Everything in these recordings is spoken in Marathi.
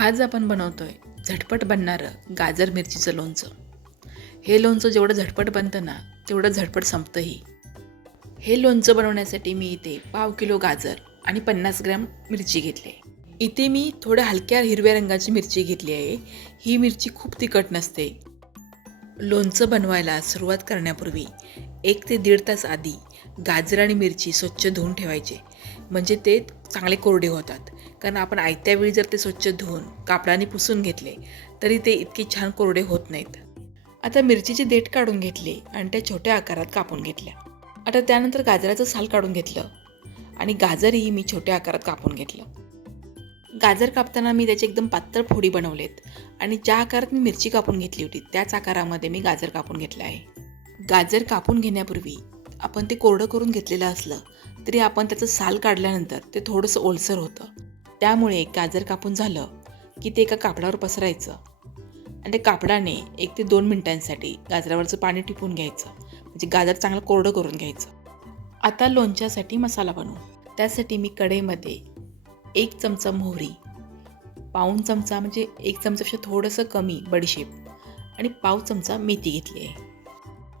आज आपण बनवतोय झटपट बनणारं गाजर मिरचीचं लोणचं. हे लोणचं जेवढं झटपट बनतं ना तेवढं झटपट संपतंही. हे लोणचं बनवण्यासाठी मी इथे 1/2 किलो गाजर आणि 50 ग्रॅम मिरची घेतली. इथे मी थोड्या हलक्या हिरव्या रंगाची मिरची घेतली आहे. ही मिरची खूप तिखट नसते. लोणचं बनवायला सुरुवात करण्यापूर्वी 1 ते 1.5 तास आधी गाजर आणि मिरची स्वच्छ धुवून ठेवायचे, म्हणजे ते चांगले कोरडे होतात. कारण आपण आयत्या वेळी जर ते स्वच्छ धुवून कापडाने पुसून घेतले तरी ते इतके छान कोरडे होत नाहीत. आता मिरचीचे देठ काढून घेतले आणि त्या छोट्या आकारात कापून घेतल्या. आता त्यानंतर गाजराचं साल काढून घेतलं आणि गाजरही मी छोट्या आकारात कापून घेतलं. गाजर कापताना मी त्याचे एकदम पातळ फोडी बनवलेत आणि ज्या आकारात मी मिरची कापून घेतली होती त्याच आकारामध्ये मी गाजर कापून घेतलं आहे. गाजर कापून घेण्यापूर्वी आपण ते कोरडं करून घेतलेलं असलं तरी आपण त्याचं साल काढल्यानंतर ते थोडंसं ओलसर होतं. त्यामुळे गाजर कापून झालं की ते एका कापडावर पसरायचं आणि त्या कापडाने 1 ते 2 मिनिटांसाठी गाजरावरचं पाणी टिपून घ्यायचं, म्हणजे गाजर चांगलं कोरडं करून घ्यायचं. आता लोणच्यासाठी मसाला बनवू. त्यासाठी मी कढईमध्ये 1 चमचा मोहरी, पाऊण चमचा म्हणजे 1 चमचापेक्षा थोडंसं कमी बडीशेप आणि पाव चमचा मेथी घेतली आहे.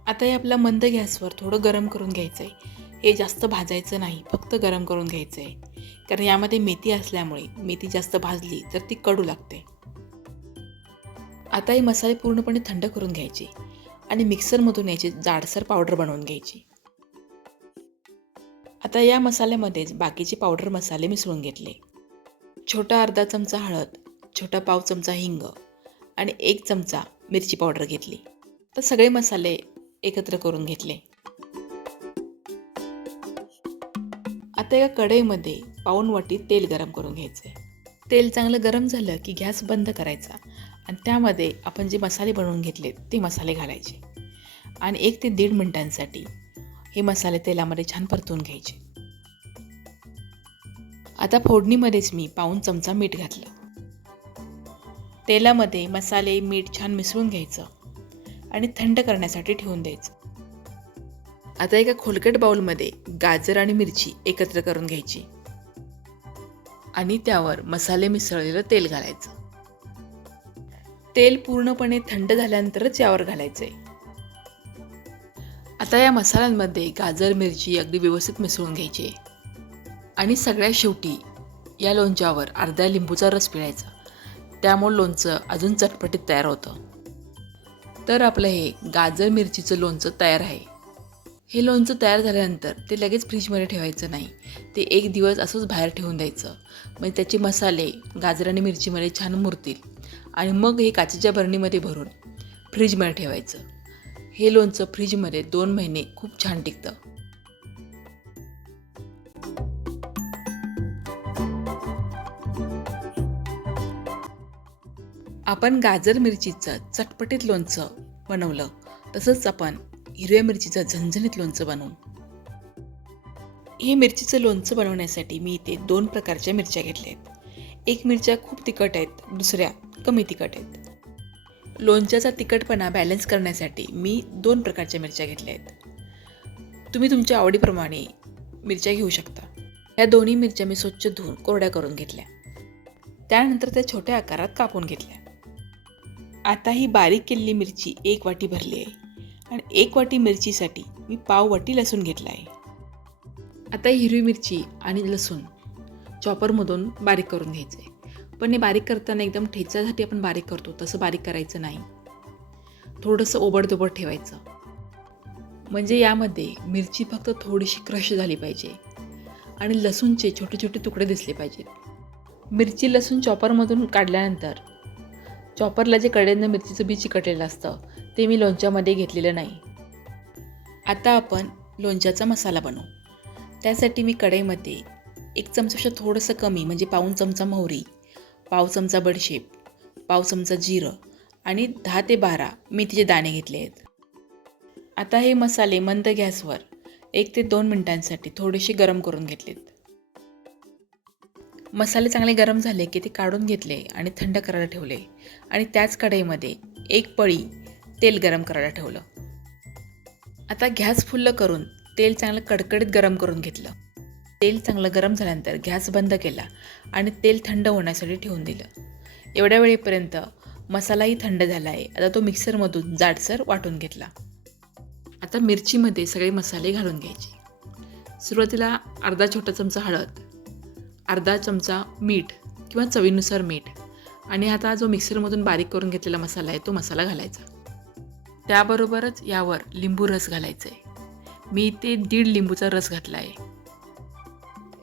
आता हे आपला मंद गॅसवर थोडं गरम करून घ्यायचं आहे. हे जास्त भाजायचं नाही, फक्त गरम करून घ्यायचं आहे. कारण यामध्ये मेथी असल्यामुळे मेथी जास्त भाजली तर ती कडू लागते. आता हे मसाले पूर्णपणे थंड करून घ्यायचे आणि मिक्सरमधून याची जाडसर पावडर बनवून घ्यायची. आता या मसाल्यामध्येच बाकीचे पावडर मसाले मिसळून घेतले. छोटा अर्धा चमचा हळद, छोटा पाव चमचा हिंग आणि 1 चमचा मिरची पावडर घेतली. तर सगळे मसाले एकत्र करून घेतले. आता एका कढईमध्ये पाऊण वाटी तेल गरम करून घ्यायचे. तेल चांगलं गरम झालं की गॅस बंद करायचा आणि त्यामध्ये आपण जे मसाले बनवून घेतले ते मसाले घालायचे आणि 1 ते 1.5 मिनिटांसाठी हे मसाले तेलामध्ये छान परतून घ्यायचे. आता फोडणीमध्येच मी पाऊण चमचा मीठ घातलं. तेलामध्ये मसाले मीठ छान मिसळून घ्यायचं आणि थंड करण्यासाठी ठेवून द्यायचं. आता एका खोलगट बाउलमध्ये गाजर आणि मिरची एकत्र करून घ्यायची आणि त्यावर मसाले मिसळलेलं तेल घालायचं. तेल पूर्णपणे थंड झाल्यानंतरच यावर घालायचंय. आता या मसाल्यांमध्ये गाजर मिरची अगदी व्यवस्थित मिसळून घ्यायची आणि सगळ्यात शेवटी या लोणच्यावर अर्धा लिंबूचा रस पिळायचा. त्यामुळे लोणचं अजून चटपटीत तयार होतं. तर आपलं हे गाजर मिरचीचं लोणचं तयार आहे. हे लोणचं तयार झाल्यानंतर ते लगेच फ्रीजमध्ये ठेवायचं नाही. ते 1 दिवस असंच बाहेर ठेवून द्यायचं, म्हणजे त्याचे मसाले गाजर आणि मिरचीमध्ये छान मुरतील आणि मग हे काचेच्या बरणीमध्ये भरून फ्रीजमध्ये ठेवायचं. हे लोणचं फ्रीजमध्ये 2 महिने खूप छान टिकतं. आपण गाजर मिरचीचं चटपटीत लोणचं बनवलं, तसंच आपण हिरव्या मिरचीचं झणझणीत लोणचं बनवू. हे मिरचीचं लोणचं बनवण्यासाठी मी इथे 2 प्रकारच्या मिरच्या घेतल्या आहेत. एक मिरच्या खूप तिखट आहेत, दुसऱ्या कमी तिखट आहेत. लोणच्याचा तिखटपणा बॅलन्स करण्यासाठी मी 2 प्रकारच्या मिरच्या घेतल्या आहेत. तुम्ही तुमच्या आवडीप्रमाणे मिरच्या घेऊ शकता. या दोन्ही मिरच्या मी स्वच्छ धुवून कोरड्या करून घेतल्या. त्यानंतर त्या छोट्या आकारात कापून घेतल्या. आता ही बारीक केलेली मिरची 1 वाटी भरली आहे आणि 1 वाटी मिरचीसाठी मी पाव वाटी लसूण घेतला आहे. आता ही हिरवी मिरची आणि लसूण चॉपरमधून बारीक करून घ्यायचं आहे. पण हे बारीक करताना एकदम ठेचासाठी आपण बारीक करतो तसं बारीक करायचं नाही. थोडंसं ओबडधोबड ठेवायचं, म्हणजे यामध्ये मिरची फक्त थोडीशी क्रश झाली पाहिजे आणि लसूणचे छोटे छोटे तुकडे दिसले पाहिजेत. मिरची लसूण चॉपरमधून काढल्यानंतर चॉपरला जे कडेनं मिरचीचं बी चिकटलेलं असतं ते मी लोणच्यामध्ये घेतलेलं नाही. आता आपण लोणच्याचा मसाला बनवू. त्यासाठी मी कढईमध्ये 1 चमचापेक्षा थोडंसं कमी म्हणजे पाऊण चमचा मोहरी, पाव चमचा बडीशेप, पाव चमचा जिरं आणि 10 ते 12 मेथीचे दाणे घेतले आहेत. आता हे मसाले मंद गॅसवर 1 ते 2 मिनिटांसाठी थोडेसे गरम करून घेतलेत. मसाले चांगले गरम झाले की ते काढून घेतले आणि थंड करायला ठेवले आणि त्याच कढईमध्ये 1 पळी तेल गरम करायला ठेवलं. आता गॅस फुल्ल करून तेल चांगलं कडकडीत गरम करून घेतलं. तेल चांगलं गरम झाल्यानंतर गॅस बंद केला आणि तेल थंड होण्यासाठी ठेवून दिलं. एवढ्या वेळेपर्यंत मसालाही थंड झाला आहे. आता तो मिक्सरमधून जाडसर वाटून घेतला. आता मिरचीमध्ये सगळे मसाले घालून घ्यायचे. सुरुवातीला अर्धा छोटा चमचा हळद, अर्धा चमचा मीठ किंवा चवीनुसार मीठ आणि आता जो मिक्सरमधून बारीक करून घेतलेला मसाला आहे तो मसाला घालायचा. त्याबरोबरच यावर लिंबू रस घालायचा आहे. मी इथे 1.5 लिंबूचा रस घातला आहे.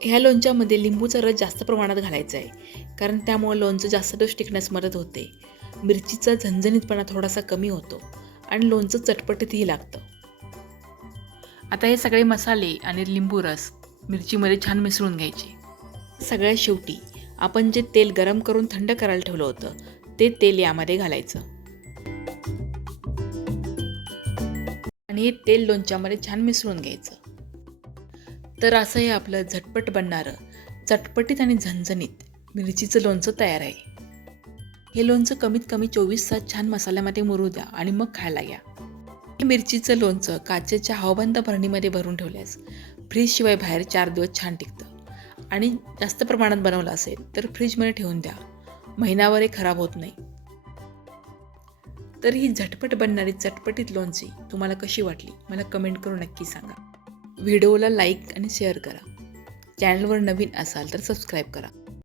ह्या लोणच्यामध्ये लिंबूचा रस जास्त प्रमाणात घालायचा आहे, कारण त्यामुळे लोणचं जास्त दिवस टिकण्यास मदत होते. मिरचीचा झणझणीतपणा थोडासा कमी होतो आणि लोणचं चटपटीतही लागतं. आता हे सगळे मसाले आणि लिंबू रस मिरचीमध्ये छान मिसळून घ्यायचे. सगळ्यात शेवटी आपण जे तेल गरम करून थंड करायला ठेवलं होतं ते तेल यामध्ये घालायचं आणि हे तेल लोणच्यामध्ये छान मिसळून घ्यायचं. तर असं हे आपलं झटपट बनणारं, चटपटीत आणि झणझणीत मिरचीचं लोणचं तयार आहे. हे लोणचं कमीत कमी 24 तास छान मसाल्यामध्ये मुरू द्या आणि मग खायला घ्या. हे मिरचीचं लोणचं काचेच्या हवाबंद भरणीमध्ये भरून ठेवल्यास फ्रीजशिवाय बाहेर 4 दिवस छान टिकतं आणि जास्त प्रमाणात बनवलं असेल तर फ्रीजमध्ये ठेवून द्या, महिनाभरही खराब होत नाही. तर ही झटपट बनणारी चटपटीत लोणची तुम्हाला कशी वाटली मला कमेंट करून नक्की सांगा. व्हिडिओला लाईक आणि शेअर करा. चॅनलवर नवीन असाल तर सबस्क्राईब करा.